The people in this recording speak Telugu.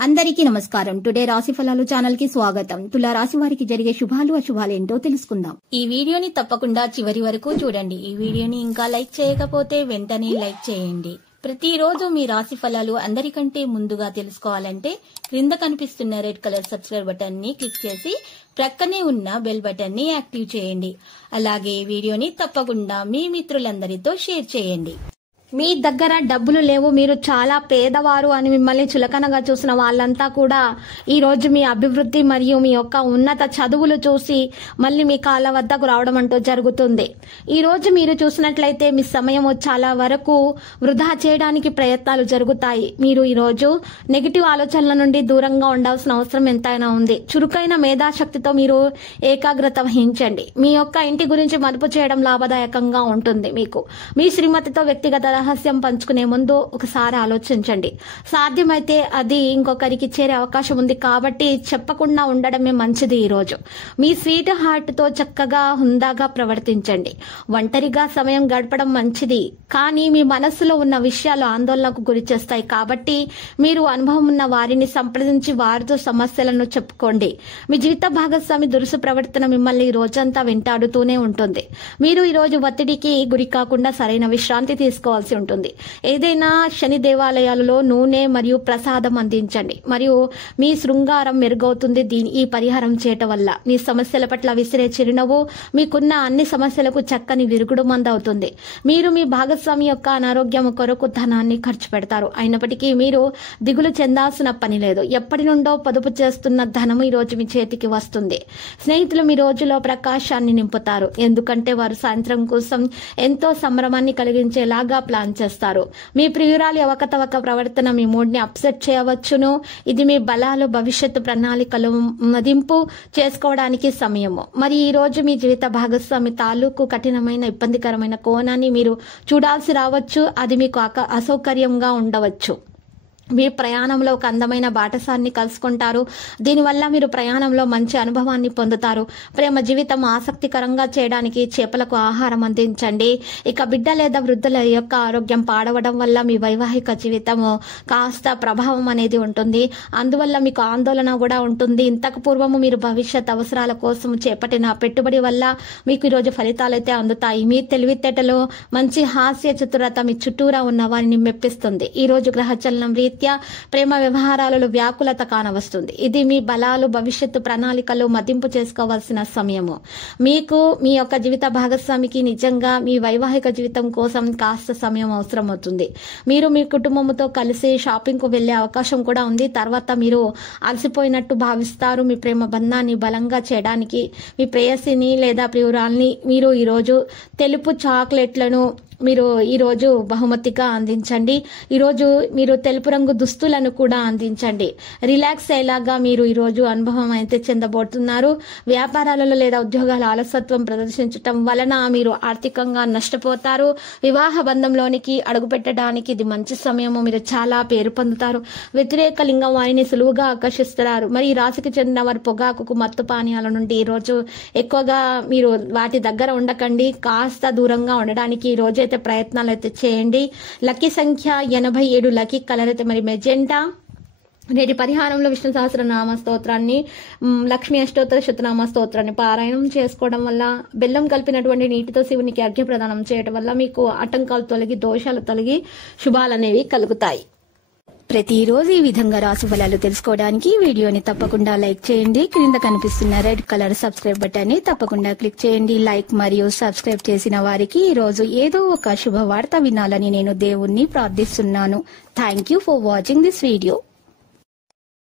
అందరికీ నమస్కారం. టుడే రాశి ఫలాలు ఛానల్ కి స్వాగతం. తులా రాశి వారికి జరిగే శుభాలు అశుభాలు ఏంటో తెలుసుకుందాం. ఈ వీడియోని తప్పకుండా చివరి వరకు చూడండి. ఈ వీడియోని ఇంకా లైక్ చేయకపోతే వెంటనే లైక్ చేయండి. ప్రతిరోజు మీ రాశి ఫలాలు అందరికంటే ముందుగా తెలుసుకోవాలంటే క్రింద కనిపిస్తున్న రెడ్ కలర్ సబ్స్క్రైబ్ బటన్ ని క్లిక్ చేసి ప్రక్కనే ఉన్న బెల్ బటన్ ని యాక్టివ్ చేయండి. అలాగే వీడియోని తప్పకుండా మీ మిత్రులందరితో షేర్ చేయండి. మీ దగ్గర డబ్బులు లేవు, మీరు చాలా పేదవారు అని మిమ్మల్ని చులకనగా చూసిన వాళ్ళంతా కూడా ఈ రోజు మీ అభివృద్ధి మరియు మీ యొక్క ఉన్నత చదువులు చూసి మళ్ళీ మీ కాళ్ళ వద్దకు రావడం అంటూ జరుగుతుంది. ఈ రోజు మీరు చూసినట్లయితే మీ సమయం చాలా వరకు వృధా చేయడానికి ప్రయత్నాలు జరుగుతాయి. మీరు ఈ రోజు నెగిటివ్ ఆలోచనల నుండి దూరంగా ఉండాల్సిన అవసరం ఎంతైనా ఉంది. చురుకైన మేధాశక్తితో మీరు ఏకాగ్రత వహించండి. మీ యొక్క ఇంటి గురించి మదుపు చేయడం లాభదాయకంగా ఉంటుంది. మీకు మీ శ్రీమతితో వ్యక్తిగత రహస్యం పంచుకునే ముందు ఒకసారి ఆలోచించండి. సాధ్యమైతే అది ఇంకొకరికి చేరే అవకాశం ఉంది కాబట్టి చెప్పకుండా ఉండడమే మంచిది. ఈ రోజు మీ స్వీట్ హార్ట్ తో చక్కగా హుందాగా ప్రవర్తించండి. ఒంటరిగా సమయం గడపడం మంచిది, కానీ మీ మనస్సులో ఉన్న విషయాలు ఆందోళనకు గురి చేస్తాయి కాబట్టి మీరు అనుభవం ఉన్న వారిని సంప్రదించి వారితో సమస్యలను చెప్పుకోండి. మీ జీవిత భాగస్వామి దురుసు ప్రవర్తన మిమ్మల్ని రోజంతా వెంటాడుతూనే ఉంటుంది. మీరు ఈ రోజు ఒత్తిడికి గురి కాకుండా సరైన విశ్రాంతి తీసుకోవాల్సి ఉంటుంది. ఏదైనా శని దేవాలయాలలో నూనె మరియు ప్రసాదం అందించండి మరియు మీ శృంగారం మెరుగవుతుంది. ఈ పరిహారం చేయటం వల్ల మీ సమస్యల పట్ల విసిరే చిరునవ్వు మీకున్న అన్ని సమస్యలకు చక్కని విరుగుడు మందవుతుంది. మీరు మీ భాగస్వామి యొక్క అనారోగ్యం కొరకు ధనాన్ని ఖర్చు పెడతారు. అయినప్పటికీ మీరు దిగులు చెందాల్సిన పని లేదు. ఎప్పటి నుండో పొదుపు చేస్తున్న ధనము ఈ రోజు మీ చేతికి వస్తుంది. స్నేహితులు మీ రోజులో ప్రకాశాన్ని నింపుతారు, ఎందుకంటే వారు సాయంత్రం కోసం ఎంతో సంభ్రమాన్ని కలిగించేలాగా ప్లాన్ చేస్తారు. మీ ప్రియురాలి అవకతవక ప్రవర్తన మీ మూడ్ ని అప్సెట్ చేయవచ్చును. ఇది మీ బలాలు భవిష్యత్తు ప్రణాళికలు మదింపు చేసుకోవడానికి సమయము. మరి ఈ రోజు మీ జీవిత భాగస్వామి తాలూకు కఠినమైన ఇబ్బందికరమైన కోణాన్ని మీరు చూడాల్సి రావచ్చు. అది మీకు అసౌకర్యంగా ఉండవచ్చు. మీ ప్రయాణంలో ఒక అందమైన బాటసారిని కలుసుకుంటారు. దీనివల్ల మీరు ప్రయాణంలో మంచి అనుభవాన్ని పొందుతారు. ప్రేమ జీవితం ఆసక్తికరంగా చేయడానికి చేపలకు ఆహారం అందించండి. ఇక బిడ్డ లేదా వృద్ధుల యొక్క ఆరోగ్యం పాడవడం వల్ల మీ వైవాహిక జీవితము కాస్త ప్రభావం అనేది ఉంటుంది. అందువల్ల మీకు ఆందోళన కూడా ఉంటుంది. ఇంతకు పూర్వము మీరు భవిష్యత్ అవసరాల కోసం చేపట్టిన పెట్టుబడి వల్ల మీకు ఈరోజు ఫలితాలు అయితే అందుతాయి. మీ తెలివితేటలో మంచి హాస్య చతురత మీ చుట్టూరా ఉన్న వారిని మెప్పిస్తుంది. ఈ రోజు గ్రహచలనం ప్రేమ వ్యవహారాలలో వ్యాకులత కానవస్తుంది. ఇది మీ బలాలు భవిష్యత్తు ప్రణాళికలు మదింపు చేసుకోవాల్సిన సమయము. మీకు మీ యొక్క జీవిత భాగస్వామికి నిజంగా మీ వైవాహిక జీవితం కోసం కాస్త సమయం అవసరం అవుతుంది. మీరు మీ కుటుంబంతో కలిసి షాపింగ్ కు వెళ్లే అవకాశం కూడా ఉంది. తర్వాత మీరు అలసిపోయినట్టు భావిస్తారు. మీ ప్రేమ బంధాన్ని బలంగా చేయడానికి మీ ప్రేయసిని లేదా ప్రియురాల్ని మీరు ఈరోజు తెలుపు చాక్లెట్లను మీరు ఈరోజు బహుమతిగా అందించండి. ఈరోజు మీరు తెలుపు రంగు దుస్తులను కూడా అందించండి. రిలాక్స్ అయ్యేలాగా మీరు ఈరోజు అనుభవం అయితే చెందబోతున్నారు. వ్యాపారాలలో లేదా ఉద్యోగాల ఆలస్యత్వం ప్రదర్శించటం వలన మీరు ఆర్థికంగా నష్టపోతారు. వివాహ బంధంలోనికి అడుగుపెట్టడానికి ఇది మంచి సమయము. మీరు చాలా పేరు పొందుతారు. వ్యతిరేక లింగం వారిని సులువుగా ఆకర్షిస్తున్నారు. మరి ఈ రాశికి చెందిన వారి పొగాకు మత్తు పానీయాల నుండి ఈరోజు ఎక్కువగా మీరు వాటి దగ్గర ఉండకండి. కాస్త దూరంగా ఉండడానికి ఈ రోజు అయితే ప్రయత్నాలు అయితే చేయండి. లక్కీ సంఖ్య 87, లక్కీ కలర్ అయితే మరి మెజెంటా. నేటి పరిహారంలో విష్ణు సహస్రనామ స్తోత్రాన్ని, లక్ష్మీ అష్టోత్తర శతనామ స్తోత్రాన్ని పారాయణం చేసుకోవడం వల్ల, బెల్లం కలిపినటువంటి నీటితో శివునికి అర్ఘ్య ప్రదానం చేయడం వల్ల మీకు ఆటంకాలు తొలగి దోషాలు తొలగి శుభాలనేవి కలుగుతాయి. ప్రతిరోజు ఈ విధంగా రాశి ఫలాలు తెలుసుకోవడానికి వీడియోని తప్పకుండా లైక్ చేయండి. క్రింద కనిపిస్తున్న రెడ్ కలర్ సబ్స్క్రైబ్ బటన్ ని తప్పకుండా క్లిక్ చేయండి. లైక్ మరియు సబ్స్క్రైబ్ చేసిన వారికి ఈ రోజు ఏదో ఒక శుభవార్త వినాలని నేను దేవుణ్ణి ప్రార్థిస్తున్నాను. Thank you for watching this video.